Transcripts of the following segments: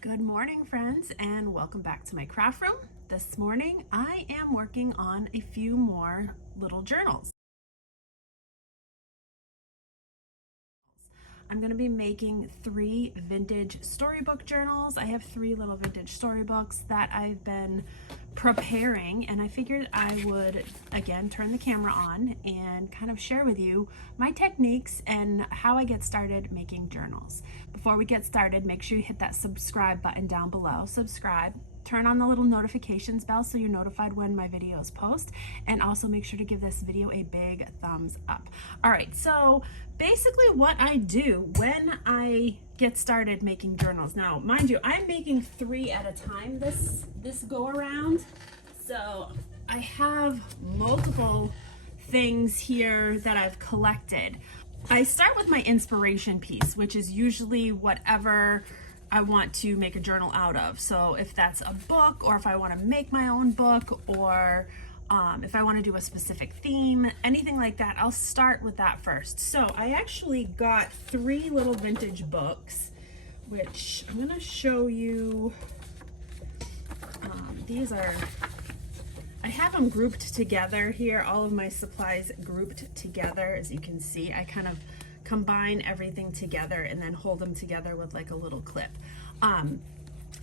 Good morning, friends, and welcome back to my craft room. This morning I am working on a few more little journals. I'm going to be making 3 vintage storybook journals. I have 3 little vintage storybooks that I've been preparing, and I figured I would again turn the camera on and kind of share with you my techniques and how I get started making journals. Before we get started, make sure you hit that subscribe button down below. Subscribe. Turn on the little notifications bell so you're notified when my videos post, and also make sure to give this video a big thumbs up. All right, so basically what I do when I get started making journals. Now, mind you, I'm making 3 at a time this go around. So I have multiple things here that I've collected. I start with my inspiration piece, which is usually whatever I want to make a journal out of. So if that's a book, or if I want to make my own book, or if I want to do a specific theme, anything like that, I'll start with that first. So I actually got 3 little vintage books, which I'm going to show you. These are, I have them grouped together here, all of my supplies grouped together. As you can see, I kind of combine everything together and then hold them together with like a little clip.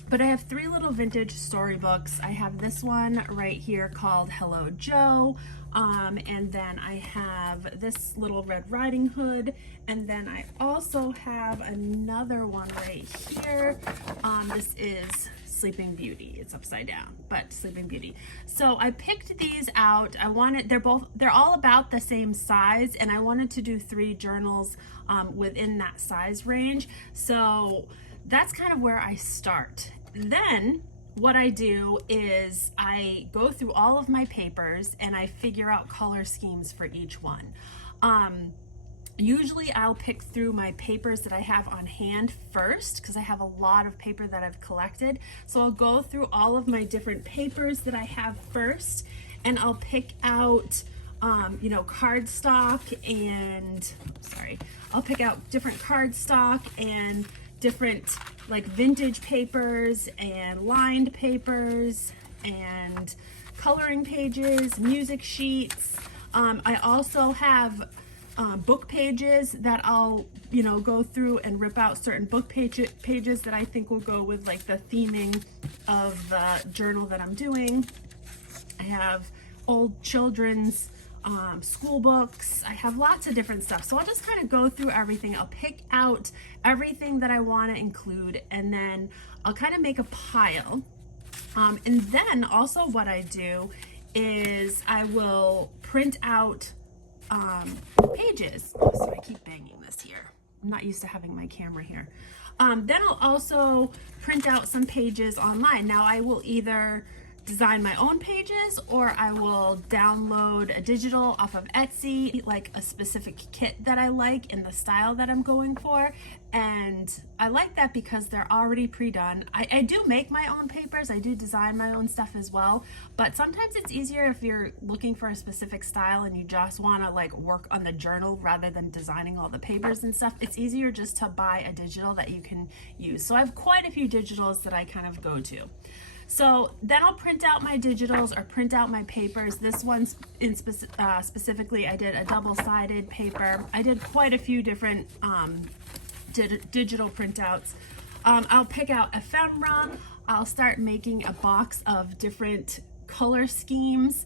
But I have 3 little vintage storybooks. I have this one right here called Hello Joe, and then I have this little Red Riding Hood, and then I also have another one right here. This is Sleeping Beauty. It's upside down, but Sleeping Beauty. So I picked these out. They're all about the same size, and I wanted to do 3 journals within that size range. So that's kind of where I start. Then what I do is I go through all of my papers and I figure out color schemes for each one. Usually I'll pick through my papers that I have on hand first, because I have a lot of paper that I've collected. So I'll go through all of my different papers that I have first, and I'll pick out cardstock and, I'll pick out different cardstock and different like vintage papers and lined papers and coloring pages, music sheets. I also have book pages that I'll go through and rip out certain book pages that I think will go with like the theming of the journal that I'm doing. I have old children's school books. I have lots of different stuff. So I'll just kind of go through everything. I'll pick out everything that I want to include, and then I'll kind of make a pile. And then also what I do is I will print out pages. Oh, sorry, I keep banging this here. I'm not used to having my camera here. Then I'll also print out some pages online. Now I will either design my own pages, or I will download a digital off of Etsy, like a specific kit that I like in the style that I'm going for. And I like that because they're already pre-done. I do make my own papers, I do design my own stuff as well, but sometimes it's easier if you're looking for a specific style and you just want to like work on the journal rather than designing all the papers and stuff. It's easier just to buy a digital that you can use. So I have quite a few digitals that I kind of go to. So then I'll print out my digitals or print out my papers. This one's specifically, I did a double-sided paper. I did quite a few different digital printouts. I'll pick out ephemera. I'll start making a box of different color schemes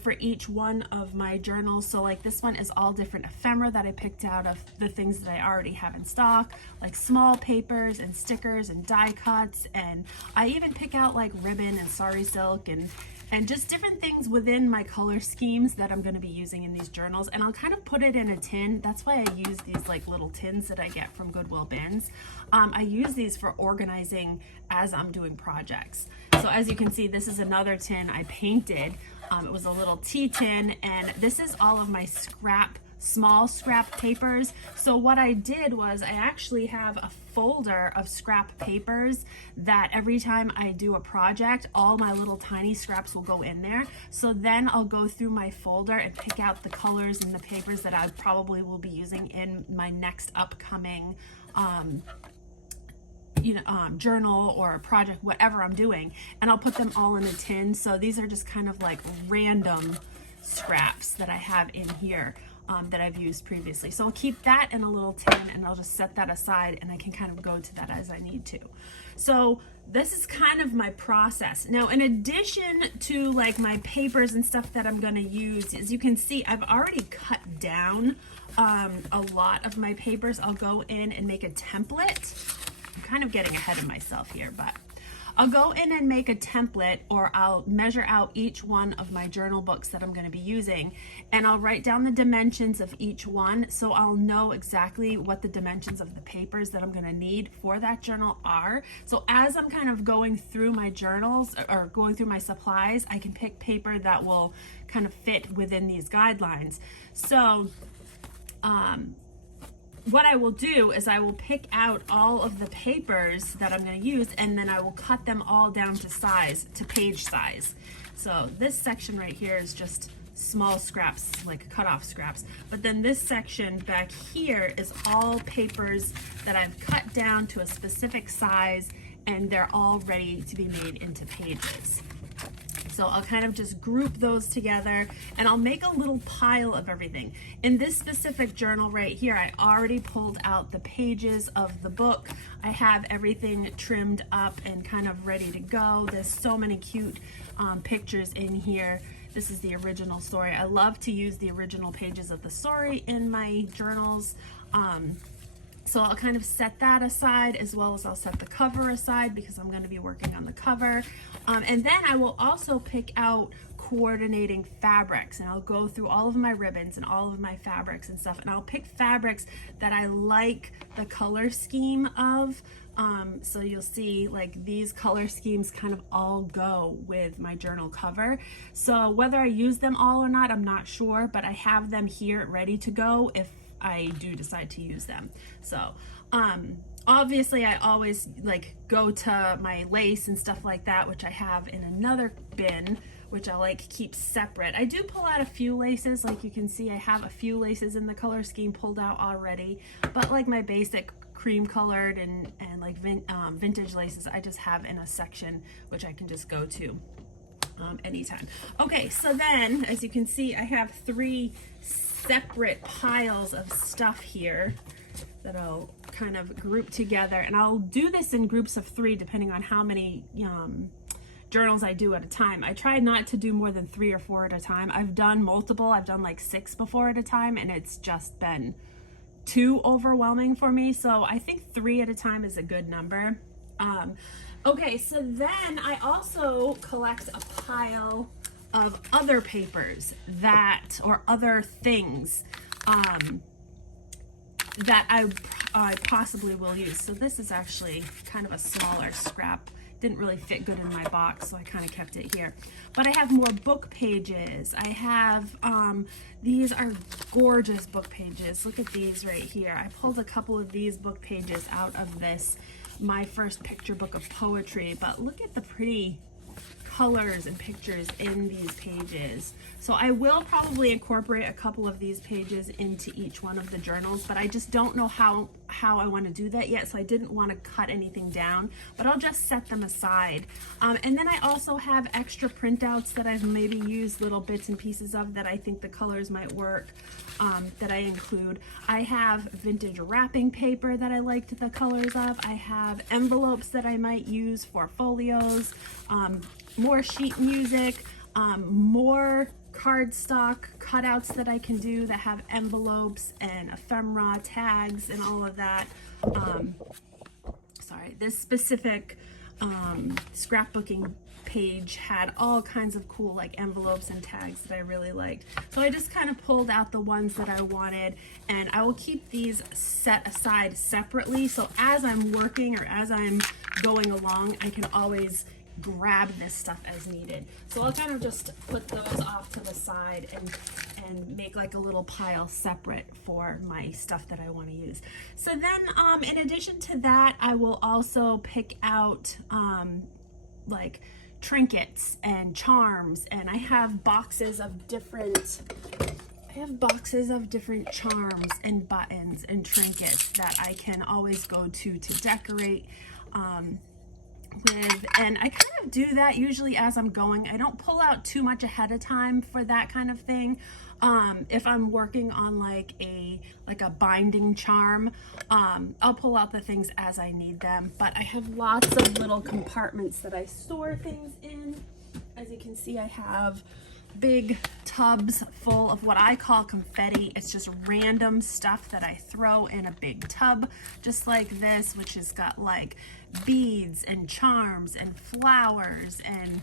for each one of my journals. So like this one is all different ephemera that I picked out of the things that I already have in stock, like small papers and stickers and die cuts, and I even pick out like ribbon and sari silk and just different things within my color schemes that I'm going to be using in these journals. And I'll kind of put it in a tin. That's why I use these like little tins that I get from Goodwill bins. I use these for organizing as I'm doing projects. So as you can see, this is another tin I painted. It was a little tea tin, and this is all of my small scrap papers. So what I did was I actually have a folder of scrap papers that every time I do a project, all my little tiny scraps will go in there. So then I'll go through my folder and pick out the colors and the papers that I probably will be using in my next upcoming journal or a project, whatever I'm doing, and I'll put them all in a tin. So these are just kind of like random scraps that I have in here that I've used previously. So I'll keep that in a little tin and I'll just set that aside, and I can kind of go to that as I need to. So this is kind of my process. Now, in addition to like my papers and stuff that I'm going to use, as you can see, I've already cut down a lot of my papers. I'll go in and make a template. I'm kind of getting ahead of myself here, but I'll go in and make a template, or I'll measure out each one of my journal books that I'm going to be using, and I'll write down the dimensions of each one, so I'll know exactly what the dimensions of the papers that I'm going to need for that journal are. So as I'm kind of going through my journals or going through my supplies, I can pick paper that will kind of fit within these guidelines. So what I will do is I will pick out all of the papers that I'm going to use, and then I will cut them all down to size, to page size. So this section right here is just small scraps, like cut-off scraps. But then this section back here is all papers that I've cut down to a specific size, and they're all ready to be made into pages. So I'll kind of just group those together, and I'll make a little pile of everything. In this specific journal right here, I already pulled out the pages of the book. I have everything trimmed up and kind of ready to go. There's so many cute pictures in here. This is the original story. I love to use the original pages of the story in my journals. So I'll kind of set that aside, as well as I'll set the cover aside because I'm going to be working on the cover. And then I will also pick out coordinating fabrics, and I'll go through all of my ribbons and all of my fabrics and stuff, and I'll pick fabrics that I like the color scheme of. So you'll see like these color schemes kind of all go with my journal cover. So whether I use them all or not, I'm not sure, but I have them here ready to go if I do decide to use them. So obviously I always like go to my lace and stuff like that, which I have in another bin, which I like keep separate. I do pull out a few laces, like you can see I have a few laces in the color scheme pulled out already, but like my basic cream colored and like vintage laces I just have in a section which I can just go to anytime. Okay, so then as you can see I have 3 separate piles of stuff here that I'll kind of group together, and I'll do this in groups of 3 depending on how many journals I do at a time. I try not to do more than 3 or 4 at a time. I've done multiple, I've done like 6 before at a time, and it's just been too overwhelming for me. So I think 3 at a time is a good number. Okay, so then I also collect a pile of other papers or other things that I possibly will use. So this is actually kind of a smaller scrap. Didn't really fit good in my box, so I kind of kept it here. But I have more book pages. I have, these are gorgeous book pages. Look at these right here. I pulled a couple of these book pages out of this, my first picture book of poetry, but look at the pretty colors and pictures in these pages. So I will probably incorporate a couple of these pages into each one of the journals, but I just don't know how I want to do that yet, so I didn't want to cut anything down, but I'll just set them aside. And then I also have extra printouts that I've maybe used little bits and pieces of that I think the colors might work, that I include. I have vintage wrapping paper that I liked the colors of. I have envelopes that I might use for folios, more sheet music, more cardstock cutouts that I can do that have envelopes and ephemera tags and all of that. Sorry, this specific scrapbooking page had all kinds of cool like envelopes and tags that I really liked. So I just kind of pulled out the ones that I wanted, and I will keep these set aside separately. So as I'm working or as I'm going along, I can always grab this stuff as needed. So I'll kind of just put those off to the side and make like a little pile separate for my stuff that I want to use. So then in addition to that, I will also pick out like trinkets and charms, and I have boxes of different charms and buttons and trinkets that I can always go to decorate. and I kind of do that usually as I'm going. I don't pull out too much ahead of time for that kind of thing. If I'm working on like a binding charm, I'll pull out the things as I need them. But I have lots of little compartments that I store things in. As you can see, I have big tubs full of what I call confetti. It's just random stuff that I throw in a big tub, just like this, which has got like beads and charms and flowers and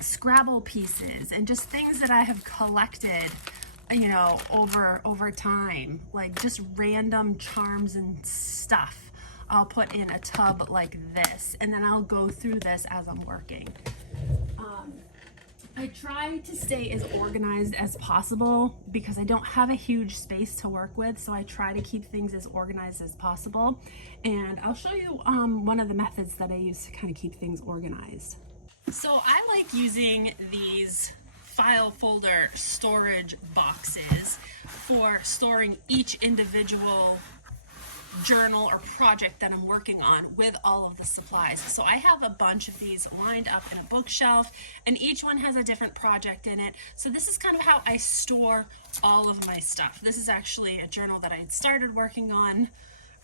Scrabble pieces and just things that I have collected, you know, over time, like just random charms and stuff. I'll put in a tub like this, and then I'll go through this as I'm working. I try to stay as organized as possible because I don't have a huge space to work with, so I try to keep things as organized as possible. And I'll show you one of the methods that I use to kind of keep things organized. So I like using these file folder storage boxes for storing each individual journal or project that I'm working on with all of the supplies. So I have a bunch of these lined up in a bookshelf, and each one has a different project in it. So this is kind of how I store all of my stuff. This is actually a journal that I had started working on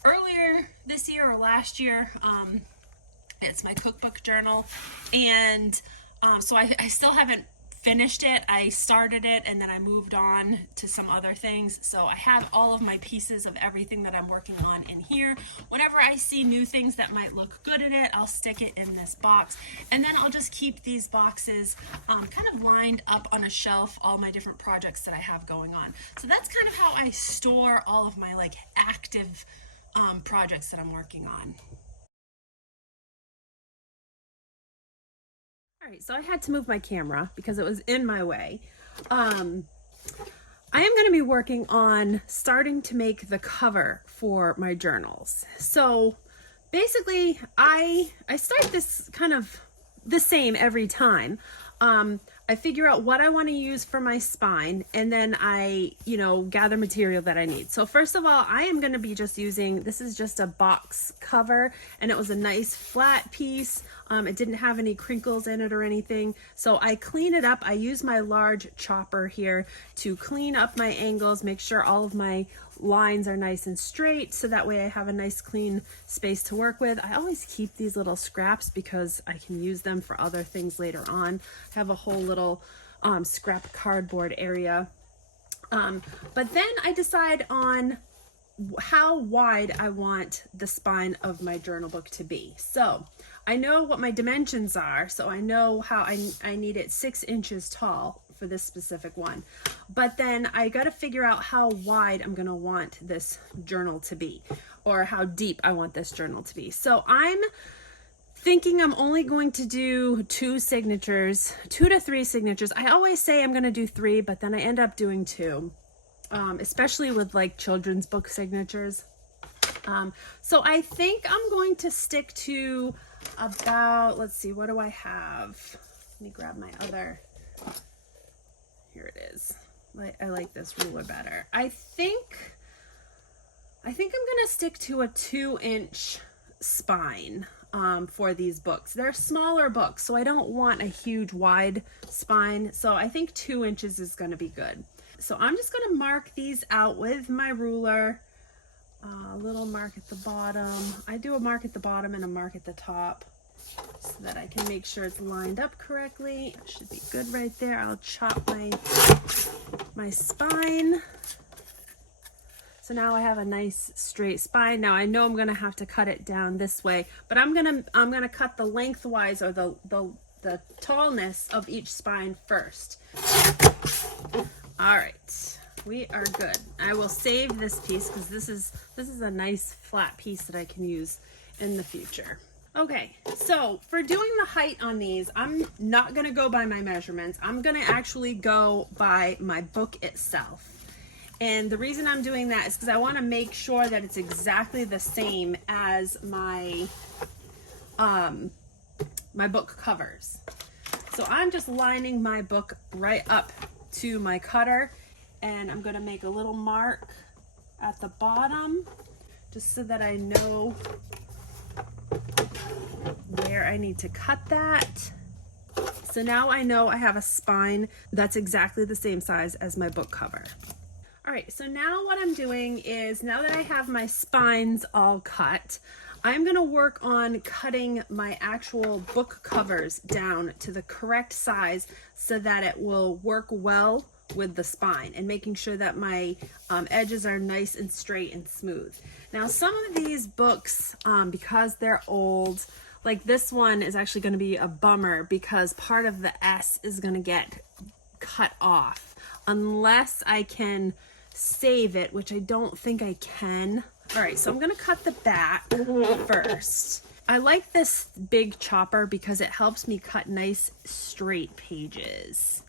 earlier this year or last year. It's my cookbook journal, and so I still haven't finished it. I started it and then I moved on to some other things. So I have all of my pieces of everything that I'm working on in here. Whenever I see new things that might look good in it, I'll stick it in this box, and then I'll just keep these boxes kind of lined up on a shelf, all my different projects that I have going on. So that's kind of how I store all of my like active projects that I'm working on. All right, so I had to move my camera because it was in my way. I am going to be working on starting to make the cover for my journals. So basically, I start this kind of the same every time. I figure out what I want to use for my spine, and then I, gather material that I need. So first of all, I am going to be just using, this is just a box cover, and it was a nice flat piece. It didn't have any crinkles in it or anything. So I clean it up. I use my large chopper here to clean up my angles, make sure all of my lines are nice and straight, so that way I have a nice clean space to work with. I always keep these little scraps because I can use them for other things later on. I have a whole little scrap cardboard area. But then I decide on how wide I want the spine of my journal book to be. So I know what my dimensions are, so I know how I need it 6 inches tall for this specific one. But then I got to figure out how wide I'm going to want this journal to be, or how deep I want this journal to be. So I'm thinking I'm only going to do 2 to 3 signatures. I always say I'm going to do 3, but then I end up doing 2, especially with like children's book signatures. So I think I'm going to stick to about, let's see, what do I have? Let me grab my other, here it is. I like this ruler better. I think I'm gonna stick to a 2-inch spine for these books. They're smaller books, so I don't want a huge wide spine. So I think 2 inches is gonna be good. So I'm just gonna mark these out with my ruler. A little mark at the bottom. I do a mark at the bottom and a mark at the top so that I can make sure it's lined up correctly. It should be good right there. I'll chop my spine. So now I have a nice straight spine. Now I know I'm gonna have to cut it down this way, but I'm gonna cut the lengthwise, or the tallness of each spine first. All right. We are good. I will save this piece because this is a nice flat piece that I can use in the future. Okay, so for doing the height on these, I'm not gonna go by my measurements. I'm gonna actually go by my book itself. And the reason I'm doing that is because I want to make sure that it's exactly the same as my my book covers. So I'm just lining my book right up to my cutter. And I'm going to make a little mark at the bottom just so that I know where I need to cut that. So now I know I have a spine that's exactly the same size as my book cover. All right, so now what I'm doing is, now that I have my spines all cut, I'm gonna work on cutting my actual book covers down to the correct size so that it will work well with the spine, and making sure that my edges are nice and straight and smooth. Now some of these books, because they're old, like this one is actually going to be a bummer because part of the S is going to get cut off unless I can save it, which I don't think I can. All right, so I'm going to cut the back first. I like this big chopper because it helps me cut nice straight pages.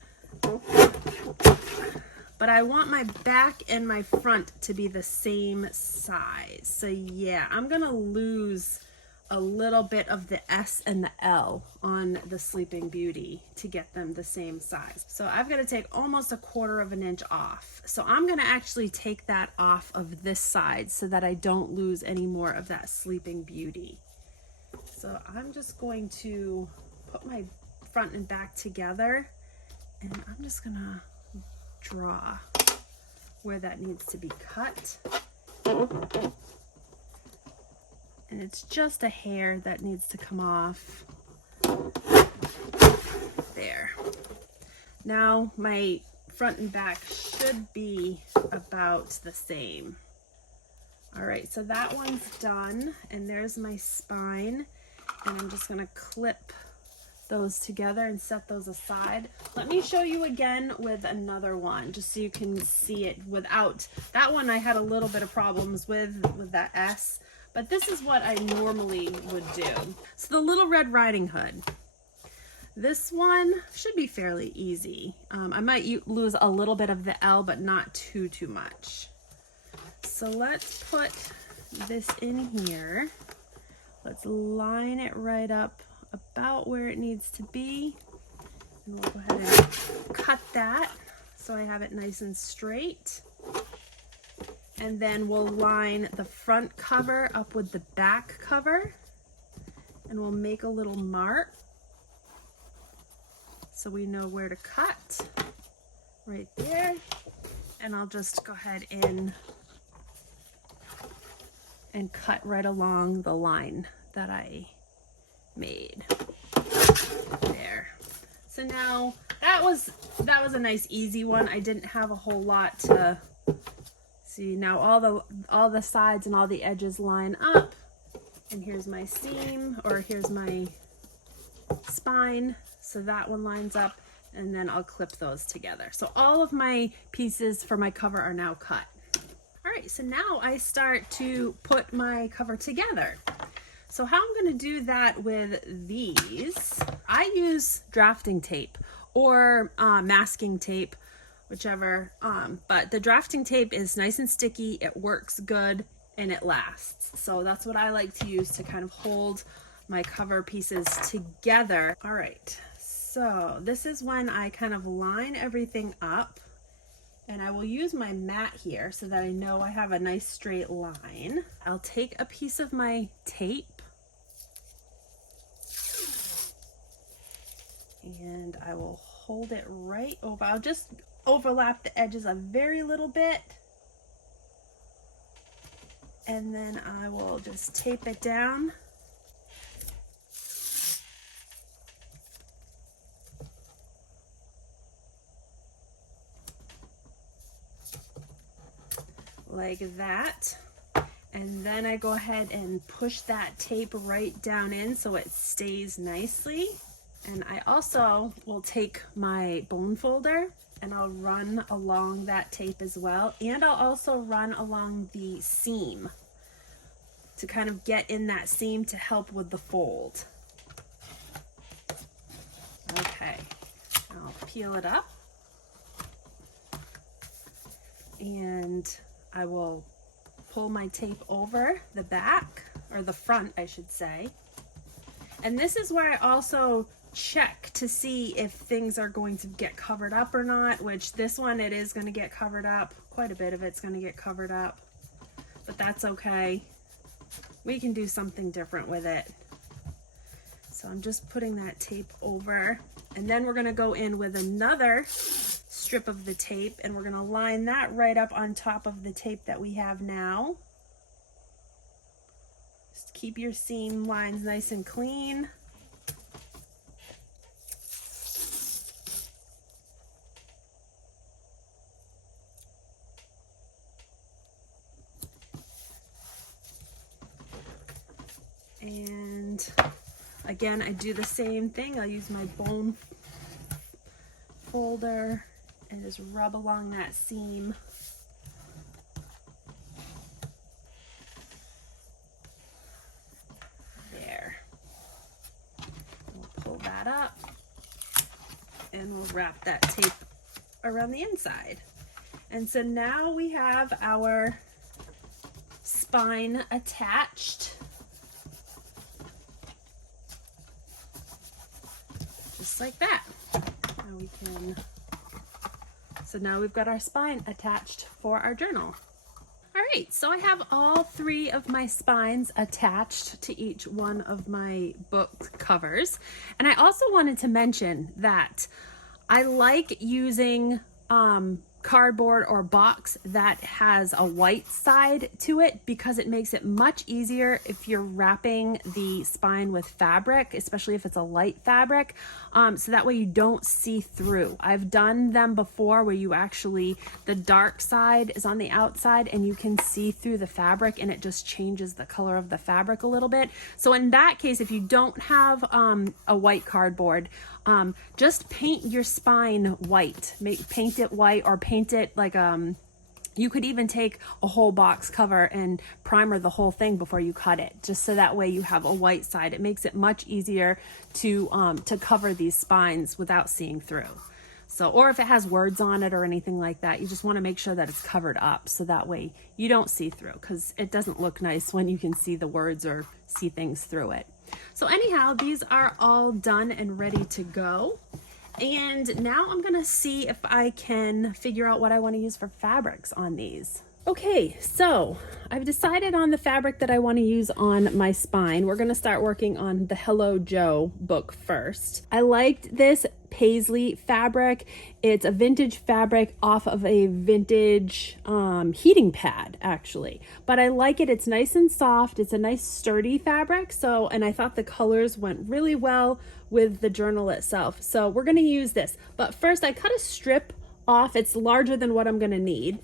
But I want my back and my front to be the same size. So yeah, I'm gonna lose a little bit of the S and the L on the Sleeping Beauty to get them the same size. So I've got to take almost 1/4 inch off. So I'm gonna actually take that off of this side so that I don't lose any more of that Sleeping Beauty. So I'm just going to put my front and back together, and I'm just gonna draw where that needs to be cut. And it's just a hair that needs to come off. There. Now my front and back should be about the same. All right, so that one's done, and there's my spine, and I'm just gonna clip those together and set those aside. Let me show you again with another one just so you can see it without that one. I had a little bit of problems with that S, but this is what I normally would do. So the Little Red Riding Hood, this one should be fairly easy. I might lose a little bit of the L, but not too much. So let's put this in here. Let's line it right up about where it needs to be, and we'll go ahead and cut that so I have it nice and straight. And then we'll line the front cover up with the back cover, and we'll make a little mark so we know where to cut right there. And I'll just go ahead and cut right along the line that I made there. So now that was a nice easy one. I didn't have a whole lot to see. Now all the sides and all the edges line up, and here's my seam, or here's my spine, so that one lines up, and then I'll clip those together. So all of my pieces for my cover are now cut. All right, so now I start to put my cover together. So how I'm going to do that with these, I use drafting tape or masking tape, whichever, but the drafting tape is nice and sticky, it works good, and it lasts. So that's what I like to use to kind of hold my cover pieces together. All right, so this is when I kind of line everything up, and I will use my mat here so that I know I have a nice straight line. I'll take a piece of my tape and I will hold it right over. I'll just overlap the edges a very little bit, and then I will just tape it down. Like that. And then I go ahead and push that tape right down in so it stays nicely. And I also will take my bone folder and I'll run along that tape as well. And I'll also run along the seam to kind of get in that seam to help with the fold. Okay, I'll peel it up. And I will pull my tape over the back, or the front, I should say. And this is where I also check to see if things are going to get covered up or not, which this one, it is going to get covered up. Quite a bit of it's going to get covered up, but that's okay. we can do something different with it. So I'm just putting that tape over, and then we're gonna go in with another strip of the tape, and we're gonna line that right up on top of the tape that we have now. Just keep your seam lines nice and clean. And again, I do the same thing. I'll use my bone folder and just rub along that seam. There. We'll pull that up and we'll wrap that tape around the inside. And so now we have our spine attached. Just like that. Now we can, so now we've got our spine attached for our journal. All right, so I have all 3 of my spines attached to each one of my book covers. And I also wanted to mention that I like using cardboard or box that has a white side to it, because it makes it much easier if you're wrapping the spine with fabric, especially if it's a light fabric, so that way you don't see through. I've done them before where you actually, the dark side is on the outside and you can see through the fabric, and it just changes the color of the fabric a little bit. So in that case, if you don't have a white cardboard, just paint your spine white. Paint it white, or paint it like you could even take a whole box cover and primer the whole thing before you cut it, just so that way you have a white side. It makes it much easier to cover these spines without seeing through. So, or if it has words on it or anything like that, you just want to make sure that it's covered up, so that way you don't see through, because it doesn't look nice when you can see the words or see things through it. So anyhow, these are all done and ready to go. And now I'm gonna see if I can figure out what I want to use for fabrics on these. Okay, so I've decided on the fabric that I want to use on my spine. We're going to start working on the Hello Joe book first. I liked this paisley fabric. It's a vintage fabric off of a vintage heating pad, actually. But I like it. It's nice and soft. It's a nice sturdy fabric. So, and I thought the colors went really well with the journal itself. So we're going to use this. But first, I cut a strip off. It's larger than what I'm going to need,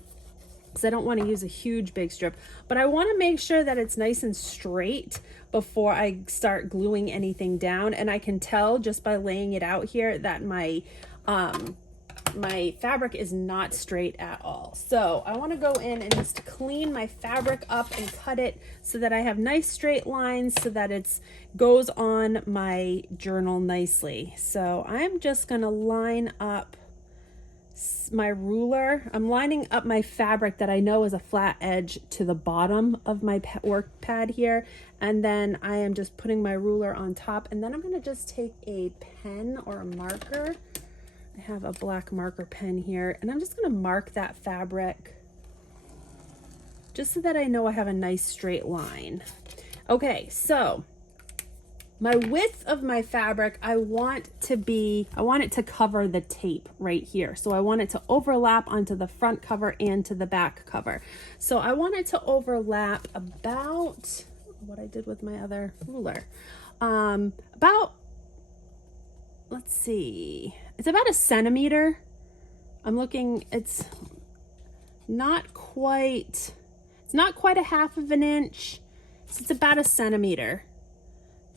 because I don't want to use a huge big strip, but I want to make sure that it's nice and straight before I start gluing anything down. And I can tell just by laying it out here that my fabric is not straight at all. So I want to go in and just clean my fabric up and cut it so that I have nice straight lines, so that it goes on my journal nicely. So I'm just going to line up my ruler. I'm lining up my fabric that I know is a flat edge to the bottom of my work pad here, and then I am just putting my ruler on top, and then I'm going to just take a pen or a marker. I have a black marker pen here, and I'm just going to mark that fabric just so that I know I have a nice straight line. Okay, so my width of my fabric, I want it to cover the tape right here. So I want it to overlap onto the front cover and to the back cover. So I want it to overlap about what I did with my other ruler. Let's see, it's about 1 centimeter. I'm looking, it's not quite a 1/2 inch. So it's about 1 centimeter.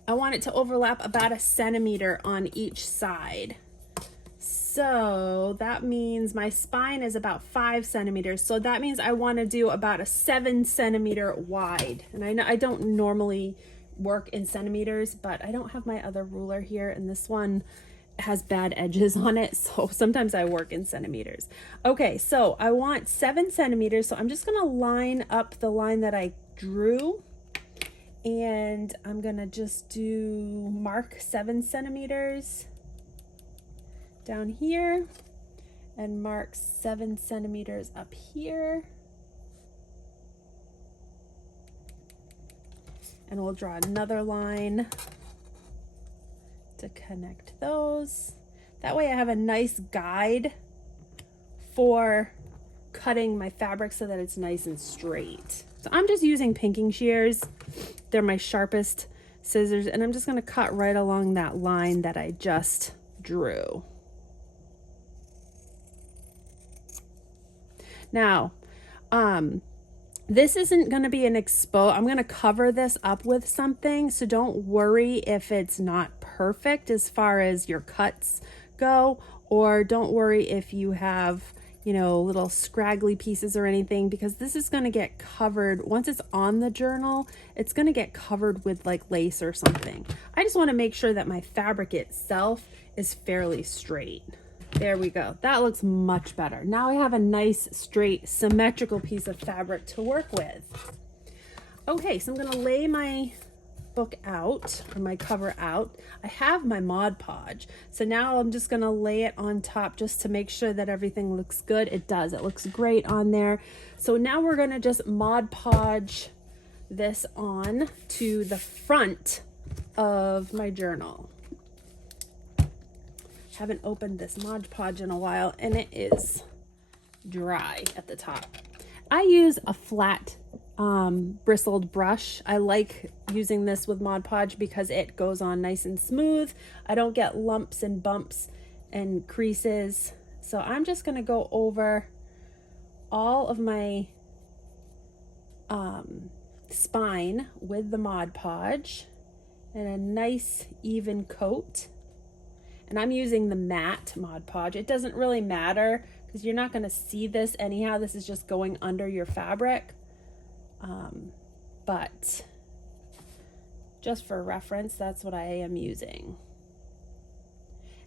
I want it to overlap about 1 centimeter on each side. So that means my spine is about 5 centimeters. So that means I want to do about a 7 centimeter wide. And I know I don't normally work in centimeters, but I don't have my other ruler here, and this one has bad edges on it, so sometimes I work in centimeters. Okay, so I want 7 centimeters. So I'm just going to line up the line that I drew, and I'm gonna just mark 7 centimeters down here and mark 7 centimeters up here. And we'll draw another line to connect those. That way I have a nice guide for cutting my fabric so that it's nice and straight. So I'm just using pinking shears. They're my sharpest scissors, and I'm just going to cut right along that line that I just drew. Now, this isn't going to be an I'm going to cover this up with something, so don't worry if it's not perfect as far as your cuts go, or don't worry if you have, you know, little scraggly pieces or anything, because this is going to get covered. Once it's on the journal, it's going to get covered with like lace or something. I just want to make sure that my fabric itself is fairly straight. There we go. That looks much better. Now I have a nice, straight, symmetrical piece of fabric to work with. Okay, so I'm going to lay my book out, or my cover out. I have my Mod Podge. So now I'm just going to lay it on top just to make sure that everything looks good. It does. It looks great on there. So now we're going to just Mod Podge this on to the front of my journal. Haven't opened this Mod Podge in a while, and it is dry at the top. I use a flat bristled brush. I like using this with Mod Podge because it goes on nice and smooth. I don't get lumps and bumps and creases. So I'm just going to go over all of my spine with the Mod Podge and a nice even coat. And I'm using the matte Mod Podge. It doesn't really matter because you're not going to see this anyhow. This is just going under your fabric. But just for reference, that's what I am using.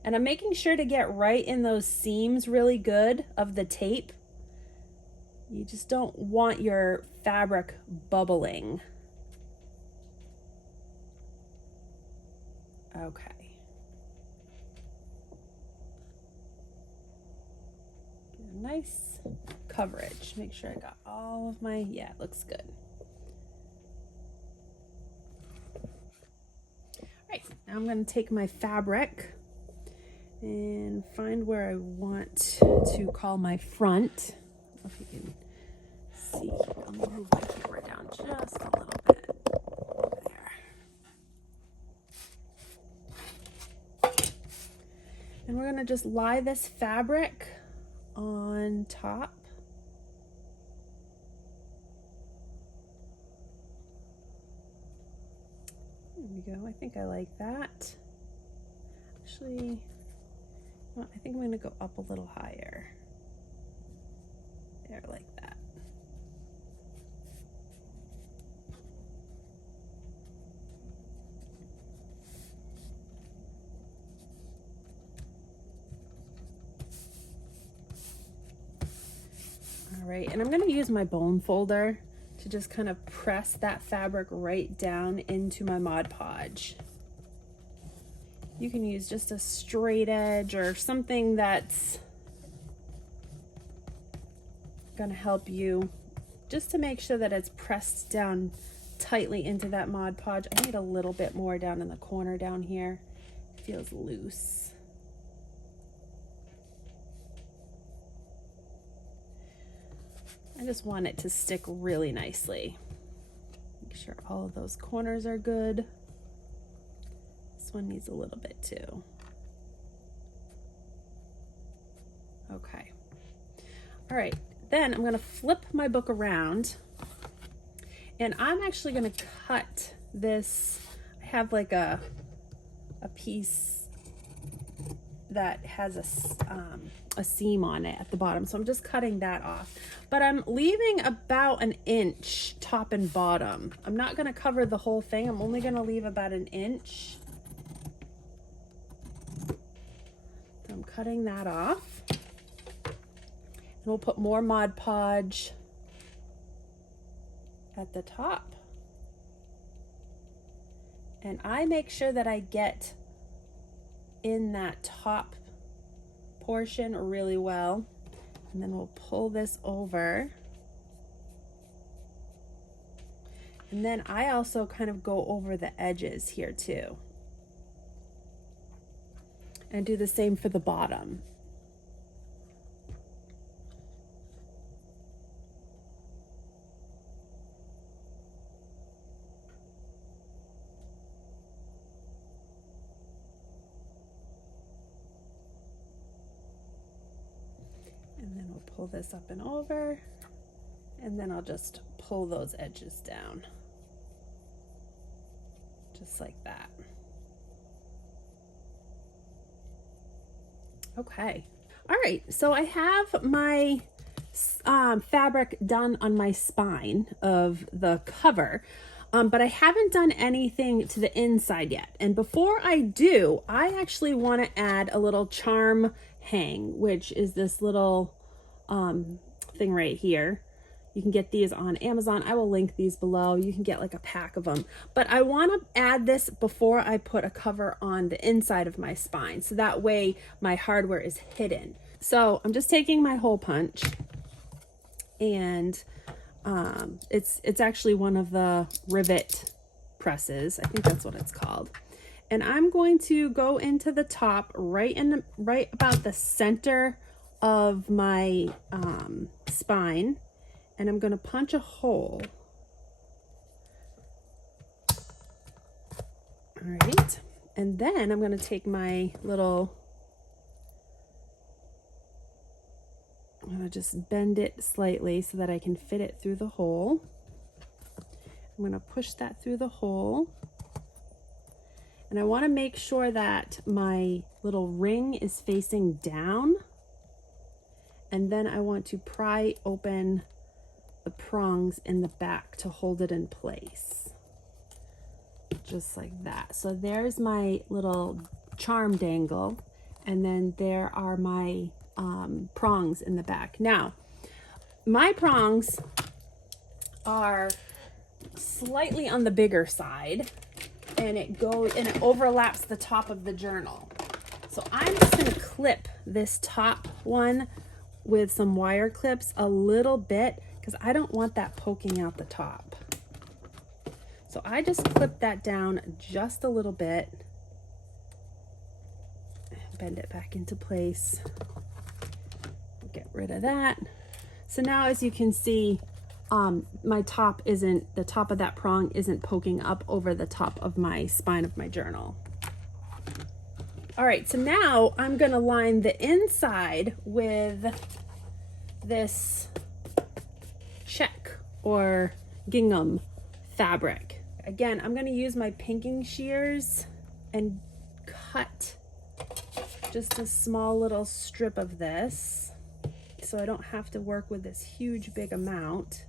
And I'm making sure to get right in those seams really good of the tape. You just don't want your fabric bubbling. Okay. Nice coverage. Make sure I got all of my, yeah, it looks good. All right, now I'm going to take my fabric and find where I want to call my front. I don't know if you can see. I'm going to move my camera down just a little bit. There. And we're going to just lie this fabric on top. There we go. I think I like that. Actually, well, I think I'm going to go up a little higher. There, like that. All right, and I'm going to use my bone folder to just kind of press that fabric right down into my Mod Podge. You can use just a straight edge or something that's going to help you just to make sure that it's pressed down tightly into that Mod Podge. I need a little bit more down in the corner down here. It feels loose. I just want it to stick really nicely. Make sure all of those corners are good. This one needs a little bit too. Okay. All right, then I'm going to flip my book around, and I'm actually going to cut this. I have like a piece that has a seam on it at the bottom, so I'm just cutting that off, but I'm leaving about an inch top and bottom. I'm not going to cover the whole thing. I'm only going to leave about an inch. So I'm cutting that off, and we'll put more Mod Podge at the top, and I make sure that I get in that top portion really well, and then we'll pull this over, And then I also kind of go over the edges here too. And do the same for the bottom. And then we'll pull this up and over, and then I'll just pull those edges down, just like that. Okay. All right, so I have my fabric done on my spine of the cover, but I haven't done anything to the inside yet. And before I do, I actually want to add a little charm hang, which is this little thing right here. You can get these on Amazon. I will link these below. You can get like a pack of them. But I want to add this before I put a cover on the inside of my spine, so that way my hardware is hidden. So I'm just taking my hole punch, and it's actually one of the rivet presses. I think that's what it's called. And I'm going to go into the top right about the center of my spine, and I'm going to punch a hole. All right, and then I'm going to take my little, I'm going to just bend it slightly so that I can fit it through the hole. I'm going to push that through the hole. And I want to make sure that my little ring is facing down. And then I want to pry open the prongs in the back to hold it in place. Just like that. So there's my little charm dangle. And then there are my prongs in the back. Now, my prongs are slightly on the bigger side, and it overlaps the top of the journal. So I'm just going to clip this top one with some wire clips a little bit, because I don't want that poking out the top. So I just clip that down just a little bit, bend it back into place, get rid of that. So now, as you can see, the top of that prong isn't poking up over the top of my spine of my journal. All right, so now I'm going to line the inside with this check or gingham fabric. Again, I'm going to use my pinking shears and cut just a small little strip of this, so I don't have to work with this huge big amount.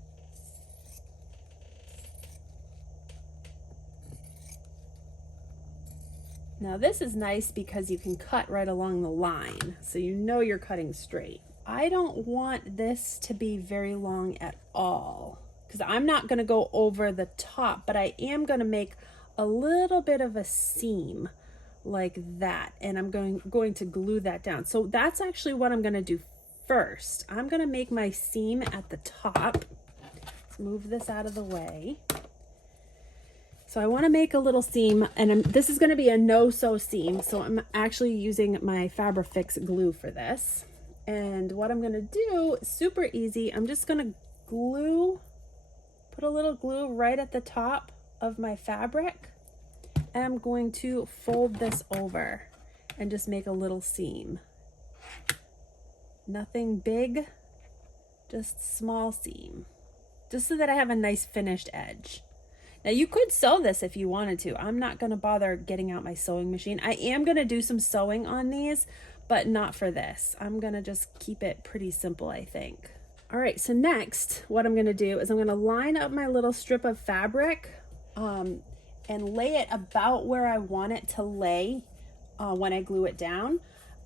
Now this is nice because you can cut right along the line, so you know you're cutting straight. I don't want this to be very long at all, because I'm not going to go over the top, but I am going to make a little bit of a seam like that, and I'm going to glue that down. So that's actually what I'm going to do first. I'm going to make my seam at the top. Let's move this out of the way. So I want to make a little seam, and this is going to be a no-sew seam, so I'm actually using my Fabrifix glue for this. And what I'm going to do is super easy. I'm just going to put a little glue right at the top of my fabric, and I'm going to fold this over and just make a little seam. Nothing big, just small seam, just so that I have a nice finished edge. Now you could sew this if you wanted to. I'm not going to bother getting out my sewing machine. I am going to do some sewing on these, but not for this. I'm going to just keep it pretty simple, I think. All right, so next what I'm going to do is I'm going to line up my little strip of fabric and lay it about where I want it to lay when I glue it down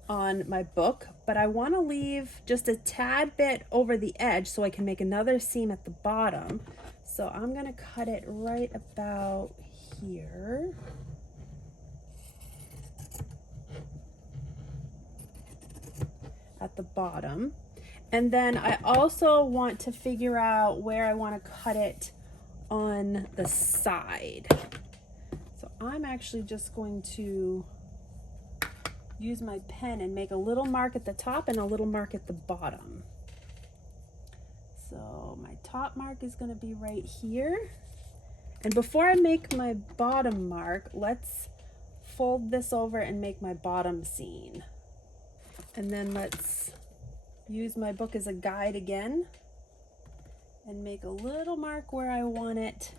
on my book, but I want to leave just a tad bit over the edge so I can make another seam at the bottom. So I'm going to cut it right about here. At the bottom. And then I also want to figure out where I want to cut it on the side. So I'm actually just going to use my pen and make a little mark at the top and a little mark at the bottom. So my top mark is going to be right here. And before I make my bottom mark, let's fold this over and make my bottom seam. And then let's use my book as a guide again and make a little mark where I want it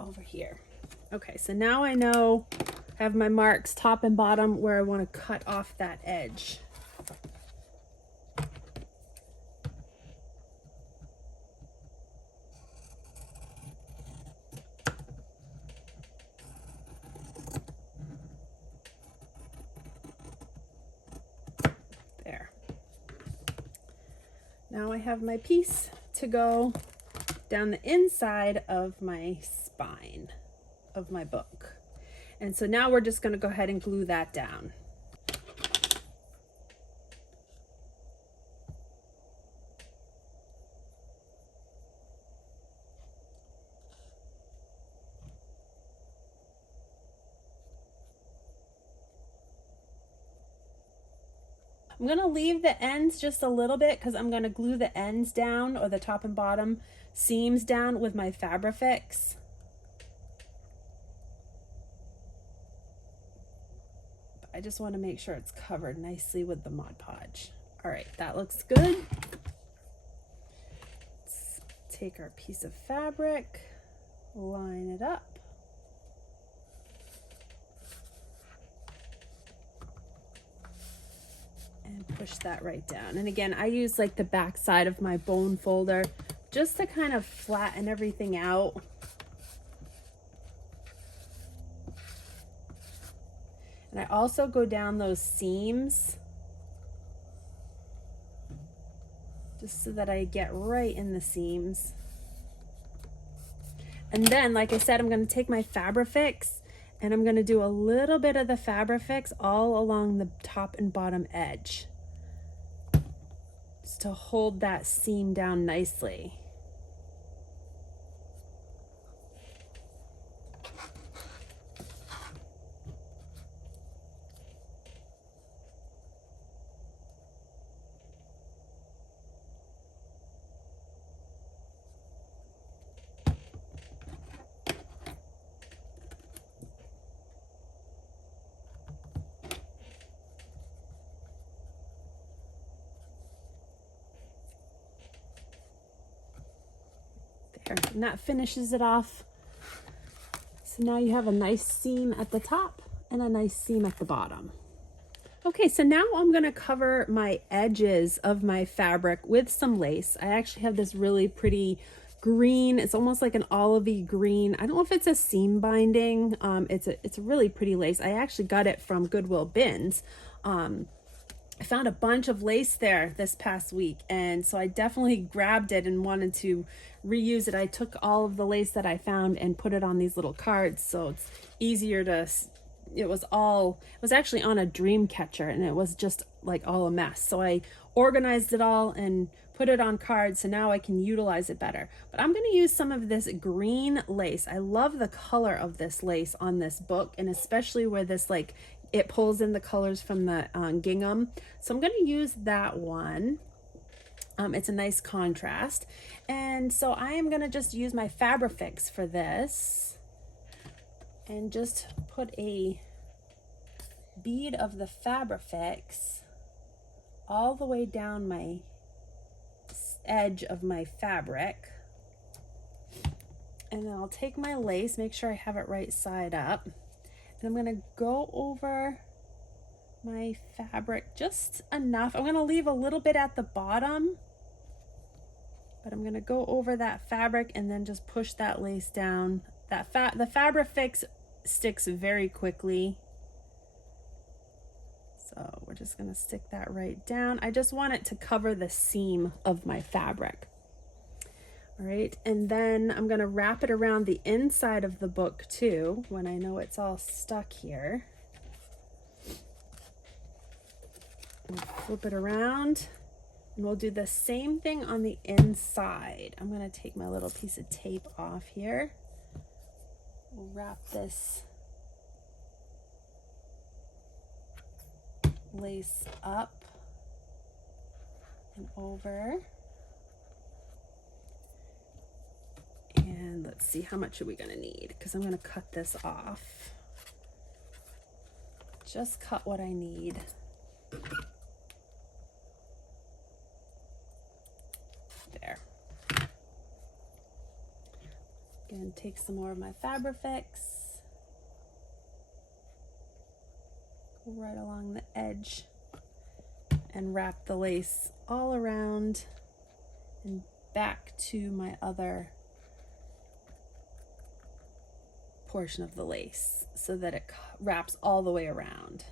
over here. Okay, so now I know I have my marks top and bottom where I want to cut off that edge. Now I have my piece to go down the inside of my spine of my book. And so now we're just going to go ahead and glue that down. I'm going to leave the ends just a little bit because I'm going to glue the ends down, or the top and bottom seams down, with my Fabrifix. But I just want to make sure it's covered nicely with the Mod Podge. All right, that looks good. Let's take our piece of fabric, line it up. And push that right down. And again, I use like the back side of my bone folder just to kind of flatten everything out. And I also go down those seams just so that I get right in the seams. And then, like I said, I'm going to take my Fabrifix and I'm going to do a little bit of the Fabrifix all along the top and bottom edge, just to hold that seam down nicely. And that finishes it off. So now you have a nice seam at the top and a nice seam at the bottom. Okay, so now I'm going to cover my edges of my fabric with some lace. I actually have this really pretty green. It's almost like an olivey green. I don't know if it's a seam binding. It's a really pretty lace. I actually got it from Goodwill bins. I found a bunch of lace there this past week, and so I definitely grabbed it and wanted to reuse it. I took all of the lace that I found and put it on these little cards, so it's easier to, it was actually on a dream catcher, and it was just like all a mess. So I organized it all and put it on cards, so now I can utilize it better. But I'm going to use some of this green lace. I love the color of this lace on this book, and especially where this like it pulls in the colors from the gingham. So I'm going to use that one. It's a nice contrast. And so I am going to just use my Fabrifix for this and just put a bead of the Fabrifix all the way down my edge of my fabric. And then I'll take my lace, make sure I have it right side up. And I'm going to go over my fabric just enough. I'm going to leave a little bit at the bottom, but I'm going to go over that fabric and then just push that lace down. The Fabrifix sticks very quickly. So we're just going to stick that right down. I just want it to cover the seam of my fabric. All right, and then I'm going to wrap it around the inside of the book too when I know it's all stuck here. Flip it around. And we'll do the same thing on the inside. I'm going to take my little piece of tape off here. We'll wrap this lace up and over. And let's see, how much are we going to need? Because I'm going to cut this off. Just cut what I need. There. Again, take some more of my Fabrifix. Go right along the edge and wrap the lace all around and back to my other portion of the lace so that it wraps all the way around.